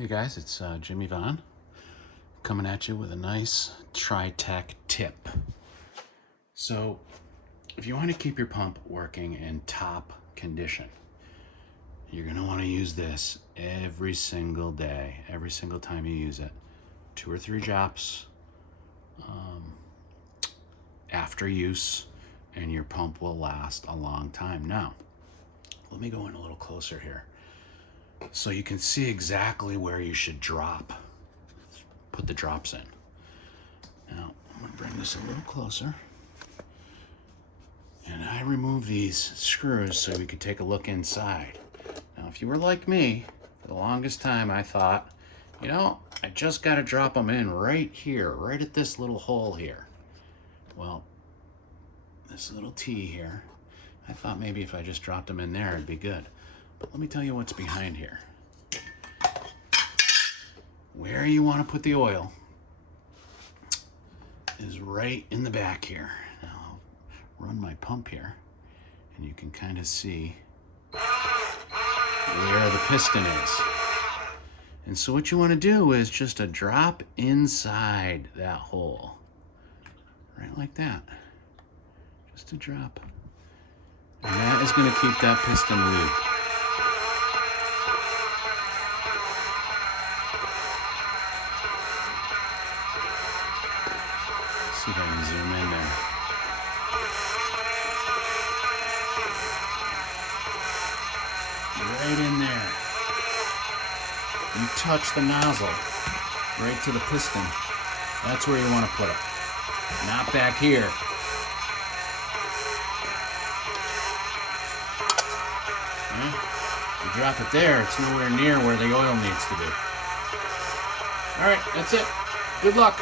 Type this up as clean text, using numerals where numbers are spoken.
Hey guys, it's Jimmy Vaughn coming at you with a nice Tritech tip. So if you want to keep your pump working in top condition, you're going to want to use this every single day, every single time you use it. 2 or 3 drops after use, and your pump will last a long time. Now, let me go in a little closer here, so you can see exactly where you should put the drops in. Now, I'm gonna bring this a little closer. And I remove these screws so we could take a look inside. Now, if you were like me, for the longest time I thought, I just gotta drop them in right here, right at this little hole here. Well, this little T here, I thought maybe if I just dropped them in there, it'd be good. But let me tell you what's behind here. Where you want to put the oil is right in the back here. Now I'll run my pump here, and you can kind of see where the piston is. And so what you want to do is just a drop inside that hole. Right like that. Just a drop. And that is going to keep that piston lubed. See if I can zoom in there. Right in there. You touch the nozzle right to the piston. That's where you want to put it. Not back here. You drop it there, it's nowhere near where the oil needs to be. All right, that's it. Good luck.